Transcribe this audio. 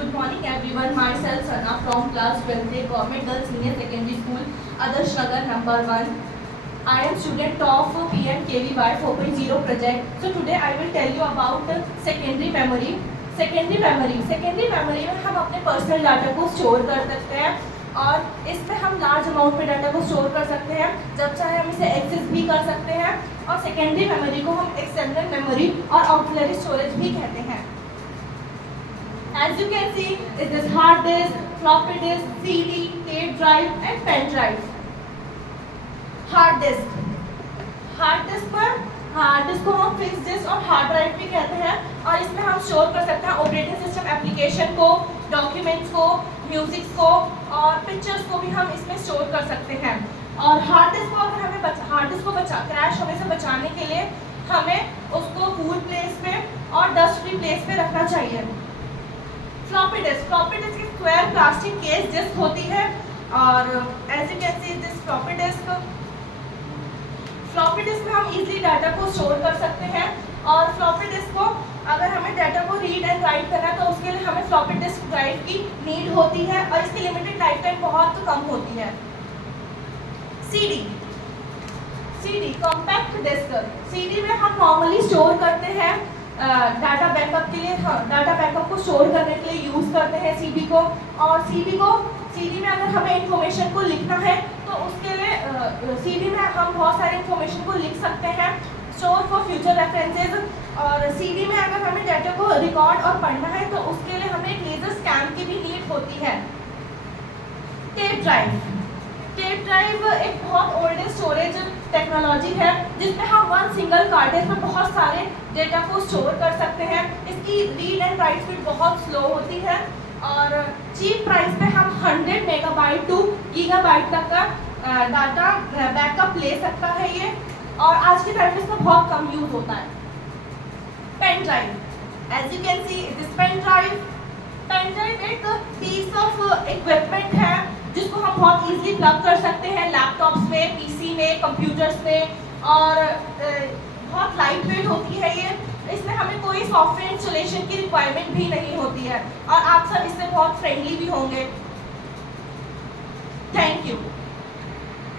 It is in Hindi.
Good morning everyone. Myself Sana from class 12th Government Girls Senior Secondary School, Adarsh Nagar number 1. I am student of PMKVY 4.0 project. So today I will tell you about secondary memory. Secondary memory में हम अपने पर्सनल डाटा को स्टोर कर सकते हैं और इसमें हम लार्ज अमाउंट में डाटा को स्टोर कर सकते हैं. जब चाहे हम इसे एक्सेस भी कर सकते हैं. और सेकेंडरी मेमोरी को हम एक्सटर्नल मेमोरी और ऑक्सिलरी स्टोरेज भी कहते हैं. As you can see, it is hard disk, floppy disk, CD, tape drive and pen drive. Hard disk को हम फिक्स डिस्क और हार्ड ड्राइव भी कहते हैं और इसमें हम स्टोर कर सकते हैं ऑपरेटिंग सिस्टम एप्लीकेशन को, डॉक्यूमेंट्स को, म्यूजिक को और पिक्चर्स को भी हम इसमें स्टोर कर सकते हैं. और हार्ड डिस्क को अगर हमें हार्ड डिस्क को क्रैश होने से बचाने के लिए हमें उसको कूल प्लेस पे और डस्ट फ्री प्लेस पे रखना चाहिए. फ्लॉपी डिस्क एक स्क्वायर प्लास्टिक केस डिस्क होती है और as you can see this floppy disk में हम इजीली डाटा को स्टोर कर सकते हैं. और फ्लॉपी डिस्क को अगर हमें डाटा को रीड एंड राइट करना है तो उसके लिए हमें फ्लॉपी डिस्क ड्राइव की नीड होती है और इसकी लिमिटेड लाइफ टाइम बहुत कम होती है. CD compact disc. सीडी में हम नॉर्मली स्टोर करते हैं डाटा बैकअप के लिए. डाटा बैकअप को स्टोर करने के लिए यूज़ करते हैं सीडी को. और सीडी में अगर हमें इंफॉर्मेशन को लिखना है तो उसके लिए सीडी में हम बहुत सारे इंफॉर्मेशन को लिख सकते हैं स्टोर फॉर फ्यूचर रेफरेंसेज. और सीडी में अगर हमें डाटा को रिकॉर्ड और पढ़ना है तो उसके लिए हमें एक लेजर स्कैन की भी नीड होती है. टेप ड्राइव एक बहुत ओल्डेस्ट स्टोरेज टेक्नोलॉजी है जिसमें हम वन सिंगल कार्टेज में बहुत सारे डेटा को स्टोर कर सकते हैं. इसकी रीड एंड राइट स्पीड बहुत स्लो होती है और चीप प्राइस पे हम 100 मेगाबाइट टू गीगाबाइट तक का डाटा बैकअप ले सकता है ये. और आज के टाइम में इसका बहुत कम यूज होता है. Pen drive. As you can see this pen drive एक पीस ऑफ इक्विपमेंट है जिसको हम बहुत इजीली प्लग कर सकते हैं लैपटॉप्स में, पीसी में, कंप्यूटर्स में. और बहुत लाइट वेट होती है ये. इसमें हमें कोई सॉफ्टवेयर इंस्टॉलेशन की रिक्वायरमेंट भी नहीं होती है और आप सब इससे बहुत फ्रेंडली भी होंगे. Thank you.